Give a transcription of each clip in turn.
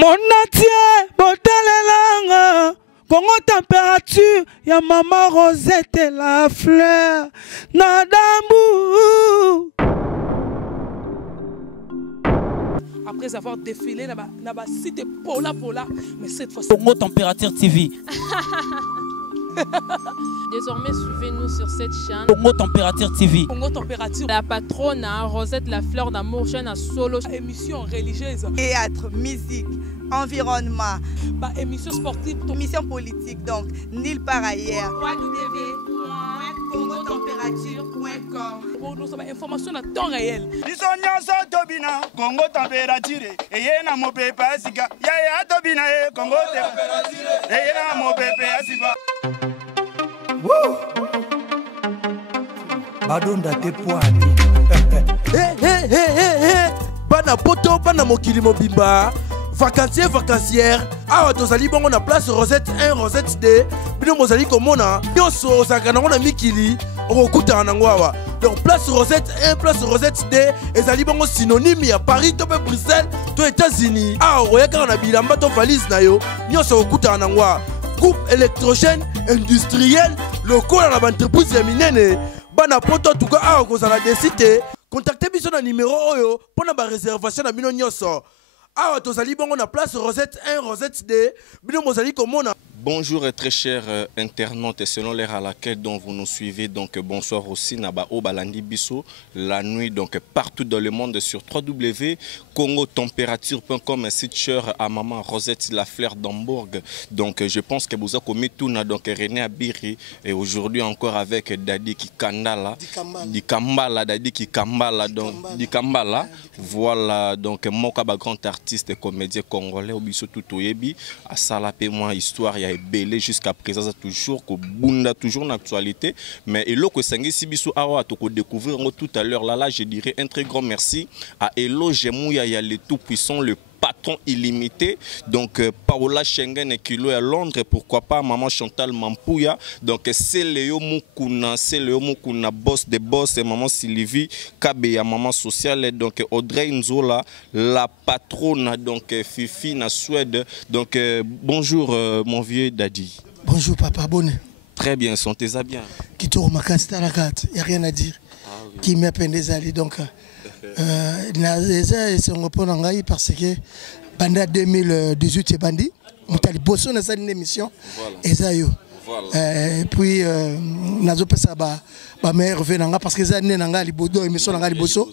Monatie botalelanga Congo température ya maman Rosette et la fleur Nadambu. Après avoir défilé là-bas cité Pola mais cette fois Congo Température TV. Désormais, suivez-nous sur cette chaîne. Congo Température TV. Congo Température. La patronne, Rosette la fleur d'amour, chaîne à solo. Émission religieuse. Théâtre, musique, environnement. Bah, émission sportive. Émission politique, donc nulle part ailleurs. www.congotempérature.com. Pour nous avoir information à temps réel. Congo Température. Et yena mo pepe asika. Ya tobina Congo Température. Et yena mo pepe asika. Badonda te poani. Bana poto bana mokili mobimba. Vacancière. Awa tozali bongo na place Rosette 1, Rosette 2. Bino mozali komona. Nyonso osakana na mikili. Okuta nango awa. Donc place Rosette 1, place Rosette 2. Ezali bongo synonyme ya Paris to Bruxelles to États-Unis. Awa oyaka na bilamba to valise na yo. Nyonso okuta nango awa. Groupe électrogène industriel local à l'entreprise ya minene bana poto tuka awa kozala desite contactez biso na numéro oyo pona ba réservation na bino nyonso awa tozali bongo na place Rosette 1 Rosette 2 bino mozali komona. Bonjour très chers internautes, selon l'heure à laquelle donc vous nous suivez, donc bonsoir aussi Naba Obalandi Bisso, la nuit donc partout dans le monde sur www.congotempérature.com, un site cher à maman Rosette la fleur d'Hambourg. Donc je pense que vous avez commis tout donc René Abiri et aujourd'hui encore avec Dadi Kikandala, Dadi Kikambala, donc Dikambala, voilà donc Mokaba grand artiste et comédien congolais au Bisso Tutoyebi, à Salapé moi histoire belé jusqu'à présent toujours que bunda toujours en actualité mais Elo que sangi sibisu awa to découvrir tout à l'heure là je dirais un très grand merci à Elo Jemouya ya le tout puissant le patron illimité donc Paola Schengen et Kilo à Londres pourquoi pas maman Chantal Mampouya donc c'est Léo Mukuna boss des boss et maman Sylvie Kabeya maman sociale donc Audrey Nzola la patronne donc Fifi na Suède donc bonjour mon vieux Daddy. Bonjour papa, bonne. Très bien, sentez-vous bien. Qui tourne ma casse à la carte, il n'y a rien à dire. Ah, oui. Qui m'appelle des alliés donc c'est un repos parce que pendant 2018 c'est bandit. On a bossé dans cette émission et ça yo. Puis nazo pesa ba mère revient parce que ça né nanga libodo émission nanga liboso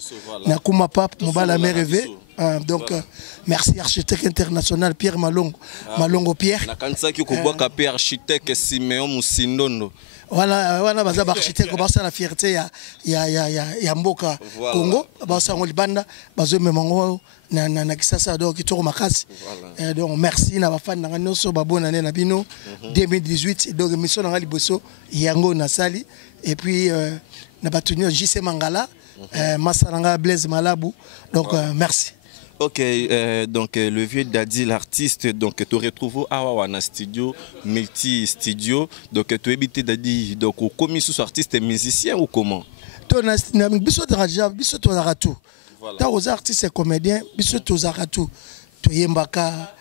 na kuma pap mo ba la mère revient. Donc merci architecte international Pierre Malongo Pierre. Na kanisa ki ko boka Pierre architecte Simeon Musindondo. Voilà baza ba architecte ba sa la fierté ya mboka Congo ba sa ngolibanda bazo memango na kisasa donc kitoko makasi. Donc merci na ba fan na nyonso ba bonne année na bino 2018 donc émission na liboso yango na sali et puis na batunyo JC Mangala Masalanga Blaise Malabou donc merci. Ok, donc le vieux Daddy, l'artiste, donc tu retrouves à Wana Studio, multi-studio, donc tu habites Daddy, donc comme sous artiste et musicien ou comment? Tu as biso to zaratu. Ta aux artistes et comédiens, biso to zaratu. Tu yembaka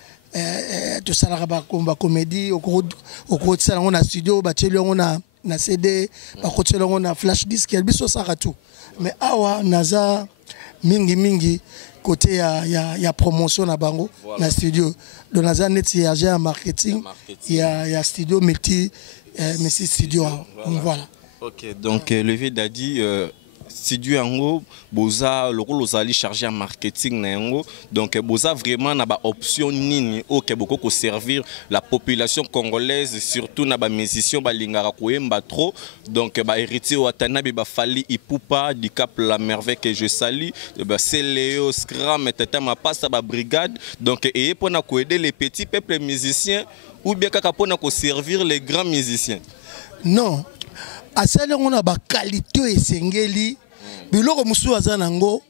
tu salaraba komba comédie au cours de salon na studio, ba teli on na CD, ba côté on na flash disque, biso zaratu. Mais awa naza mingi côté ya promotion na bango na studio dans la net il y a marketing il y a studio multi studio voilà. OK donc le vieux Daddy studio yango boza le rôle osali chargé en marketing na yango donc boza vraiment na ba option nini OK beaucoup ko servir la population congolaise surtout na ba musicien ba lingara koyemba trop donc ba héritier watana ba fali ipupa du Cap la merveille que je salue c'est Léo Scram et tata ma passe ba brigade donc et pour na ko aider les petits peuples musiciens ou bien kaka pour na ko servir les grands musiciens. Non asali on a ba qualité esengeli biloko musu azanango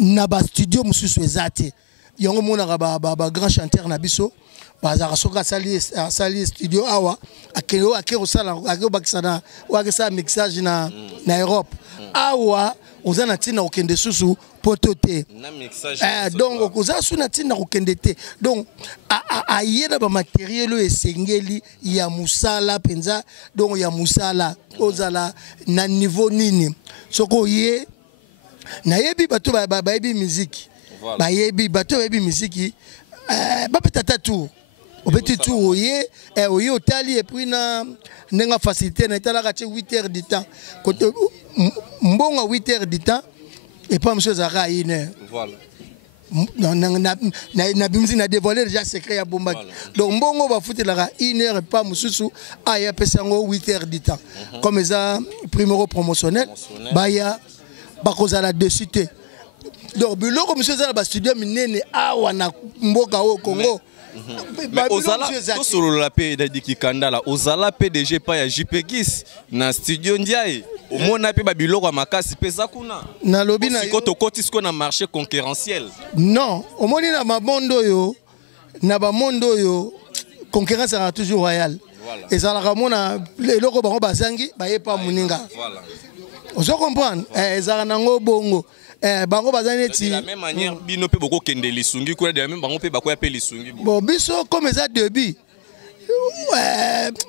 na ba studio musu ezate yango monaka ba grand chanteur na biso bazaka soka sali studio awa akero sala akero bakisana wakisa mixage na Europe awa ozana tina okende susu potote donc oza suna tina okende te donc ayeda ba matériel esengeli ya musala penza donc ya musala ozala na niveau nini soko ye na yebi bato ba yebi musique ba yebi bato yebi musique ba petata tour au petit tour oye otali et puis na nenga facilité na tala ka 8 heures du temps côté mbonga 8 heures du temps et pas monsieur Zara 1 heure voilà na bimzi na dévoiler déjà secret ya bombaki donc mbongo ba futela 1 heure et pas mususu aya pesango 8 heures du temps comme ça primero promotionnel baya bakozala dessus te donc biloko monsieur Zara ba studio minene awa na mboka o Congo. Mais ozala to solo la paix d'Adiki Kandala ozala PDG pa ya JPGIS na studio Ndiaye omona pe ba biloko makasi pesa kuna na lobi na yo koti siko na marché concurrentiel non omoni na mabondo yo na ba mondo yo concurrence sera toujours royale et ça la mona eloko bango bazangi ba yepa muninga voilà ozo comprendre ezala nango bongo bango bazane ti de la même manière bino pe boko kende lisungi ko de la même bango pe bakoya pe lisungi bon biso comme ça début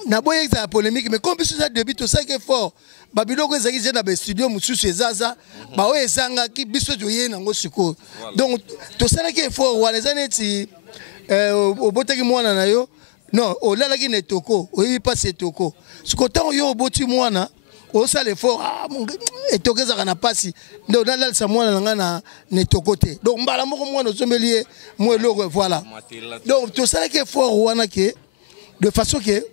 na boye ça polémique mais comme biso ça début tout ça que fort ba biloko ezaki je na ba studio mususu ezaza ba o ezanga ki biso joye nango siko donc tout ça que fort wala zane ti obotaki mwana na yo non olalaki ne toko oyi pas se toko siko tant yo oboti mwana osa le fort et tokezaka na pasi ndo nalalisa mwana nga na netokote donc mbala moko mwana ozombeli mo eloko voilà donc tout ça que fort wana ke de façon que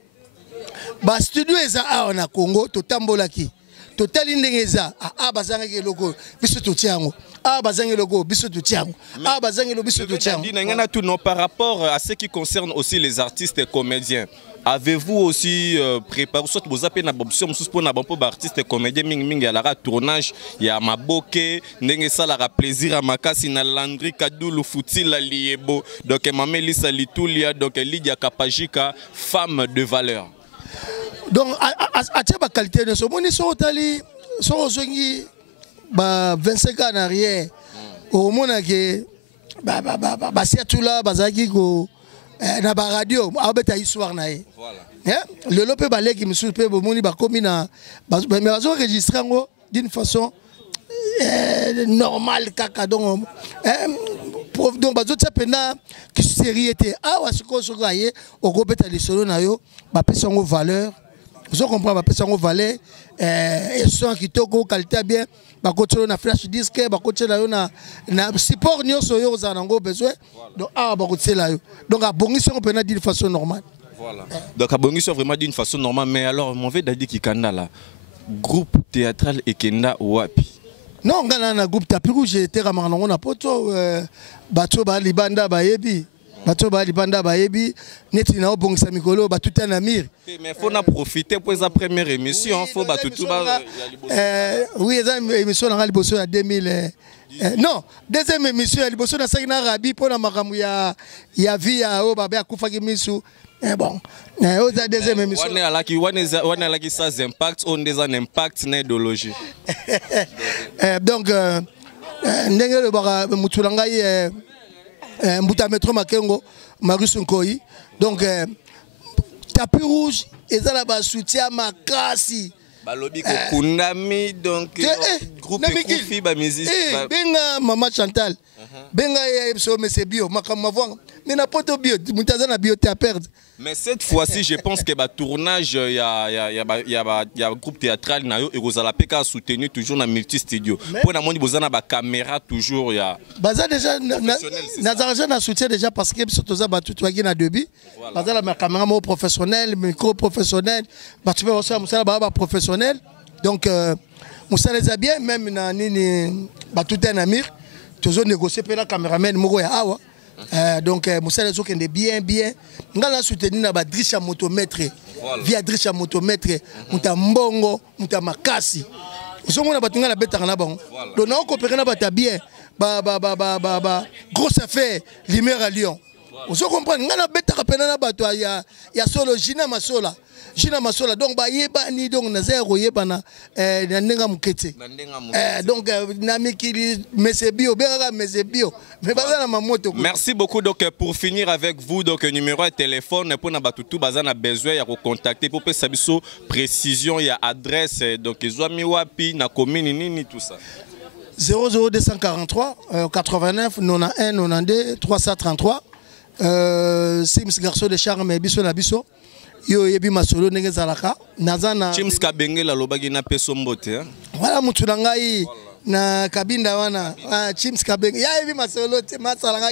ba studio eza awa na Congo totambolaki totali ndenge eza bazanga ke loko biso totiango bazanga loko biso totiango bazanga loko biso totiango ndinanga tout non par rapport à ce qui concerne aussi les artistes et comédiens. Avez-vous aussi préparé soit vous appelez na option pour na bon artiste comédien mingi à la tournage il y a maboke ndenge ça la plaisir à makasi na Landry Kadulu Futi la liebo donc Mameli Salitulia donc Lydia Kapajika femme de valeur donc à tia ba qualité de so moni so tali so zongi ba 25 ans en arrière au mona ke ba siatula bazaki ko na ba radio abeta histoire na ye voilà le lope baleki musu pe bomoni ba komi na mais bazo enregistrer ngo d'une façon normale kaka donc donc bazo tsapena ki sérieuxité wasiko soko aye okobeta lisolo na yo ba pesa ngo valeur vous comprenez ba pesa ngo valeur et son kitoko qualité bien ba kotelo na flash disque ba kotela yo na support nyonso yo za nango besoin donc ba kotela yo donc abongisi on peut dire de façon normale voilà donc abongisi vraiment d'une façon normale mais alors mon veut d'Adiki Kandala groupe théâtral ekenda wapi non ngana na groupe Tapis Rouge j'étais ramango na poto bato ba libanda ba yebi bato ba libanda ba yebi neti na obongisa mikolo ba tout na mire mais faut na profiter pour sa première émission faut ba tout ba oui eza émission na liboso ya 2000 non deuxième émission ya liboso na sakina rabi pona makambu ya vie ya o ba akufa ki misu bon oza deuxième émission on a laki ça impact on des un impact na idéologie donc ndenge le bara mutulanga yi Mbuta Metro Makengo Marius Nkoyi donc Tapis Rouge ezala ba soutien makasi balobi ko kundami donc groupe Koufi ba musique benga Mama Chantal benga so monsieur bio makamavanga mais na poto bio mutazana bio te à perdre. Mais cette fois-ci, je pense que le tournage, il y a un groupe théâtral et vous allez soutenir toujours dans multi-studio. Pour la monde, vous avez une caméra toujours. Baza déjà, na soutien déjà parce que surtout ça, tout le monde a début. Baza la caméra professionnelle, micro professionnel, tu peux aussi un professionnel. Donc, on sait les bien, même na nini, tout un amir, toujours négocier pour la caméraman, moko ya awa. Donc Moussa les autres bien ngala soutenir na ba drisha motomètre via drisha motomètre muta mbongo muta makasi osongo na batunga na betaka na bango donc na coopérer na bata bien grosse affaire Lumière à Lyon. Vous comprenez, ngana betaka penana bato ya solo Gina Masola. Gina Masola donc ba yeba ni donc na zero yeba na ndenga mukete. Donc na mikili mesebio bega mesebio. Mais bazana mamoto. Merci beaucoup donc pour finir avec vous donc numéro de téléphone pour na batutu bazana besoin ya contacter pour pesa biso précision ya adresse donc ezwami wapi na commune nini tout ça. 00243 89 91 92 333 Sims garçon de charme biso na biso yo yebi masolo ndenge zalaka nazana James Kabengela lobaki na peso mbote voilà mutu na ngai na kabinda wana James Kabengela ya yebi masolo te masalanga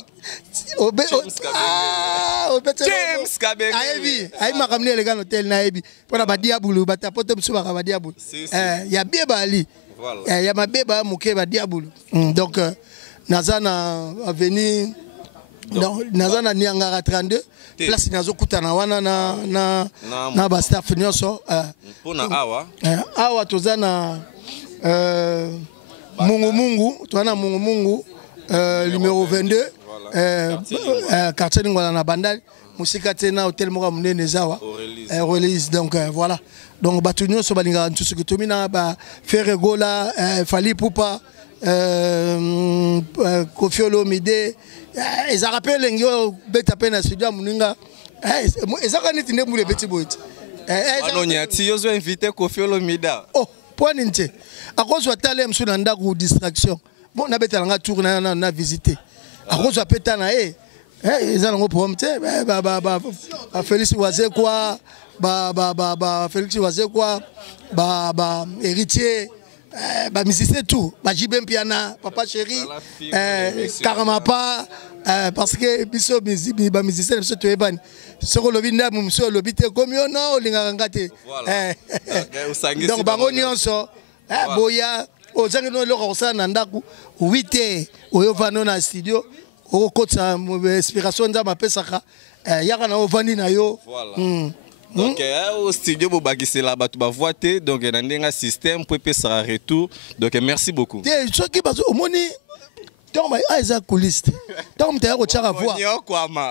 James Kabengela ayebi ay makamne le hotel na yebi pona ba diabulu batapote musu ba diabulu ya bieba ali ya mabeba muke ba diabulu donc nazana avenue nazana niangara 32 place nazo kutana wana na ba staff nyonso pona awa tozana mungu tozana mungu numéro 22 quartier ngwana na bandali musika tena hotel moko munene zawa release donc voilà donc batu nyonso balinga ntusu kitomina ba faire gola fali pupa Koffi Olomide ils rappellent ngio beta pena studio muninga ezaka niti nde mule beti boyti anonya ti yozo invité Koffi Olomide oh point nte akozwa tale msu na ndaku distraction bon na beta nga tour na visiter akozwa peta na ezana ngo pomte ba Félix Wazekwa ba Félix Wazekwa ba héritier ba musicien tout ba JB Piana papa chéri Karamapa parce que biso ba musicien biso to ebani soko lobi ndamu mso lobi te komi ono linga ngate donc bango nyonso boya ozangi no loko kosana ndaku 8h oyovano na studio okotsa inspiration nza mapesaka yaka na ovandi na yo donc au studio bobakisela bato bavoite donc na ndenga système pour pesa retour donc merci beaucoup ce qui bazo omoni donc aiza couliste donc mtaya ko chaka voix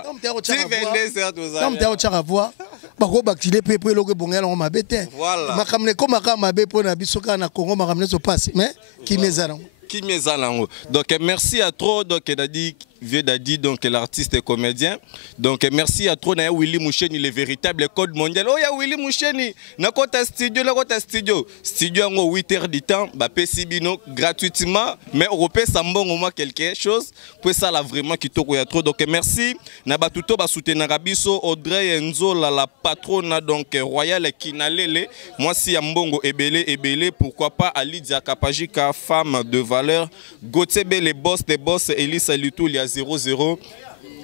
donc mtaya ko chaka voix bako bakile pepe loko bongela ngo mabete makamne ko makama be pona bisoka na Congo makamne so passe mais kimezana donc merci à trop donc Dadi vieux Dadi donc l'artiste et comédien donc merci à trop na Willy Moucheni le véritable code mondial oh ya Willy Moucheni na kota studio ngo 8h du temps ba pesibino gratuitement mais européen sambongo moi quelque chose pour ça là vraiment kitoko ya trop donc merci na batuto ba soutenir biso Audrey Nzola la patronne donc royale Kinalele moi si ya mbongo ebele pourquoi pas Ali Diakapajika femme de valeur Gotebe les boss des boss Elisa Lutu il y a 00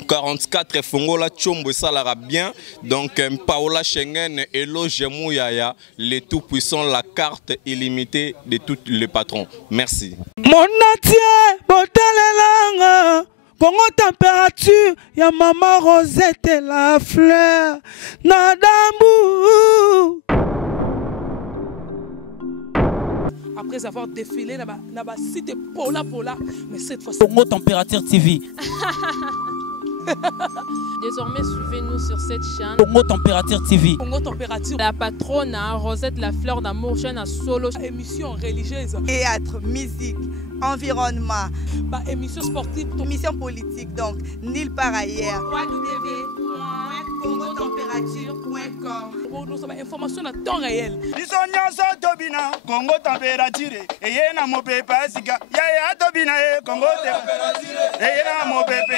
44 Fongola Chombo Salara bien donc Paola Schengen Elo Jemouyaya les tout puissants la carte illimitée de tous les patrons merci mon atier botelelanga Congo température ya maman Rosette la fleur Nadambu. Après avoir défilé dans la cité Pola, mais cette fois-ci... Congo Température TV. Désormais, suivez-nous sur cette chaîne. Congo Température TV. Congo Température. La patronne, Rosette la fleur d'amour, chaîne à solo. Émission religieuse. Théâtre, musique, environnement. Bah, émission sportive. Émission politique, donc, nulle part ailleurs. www.congotempérature.com. Nous avons information à temps réel. Congo Température. Et y a mon pépé, Congo Température. Et y a mon pépé,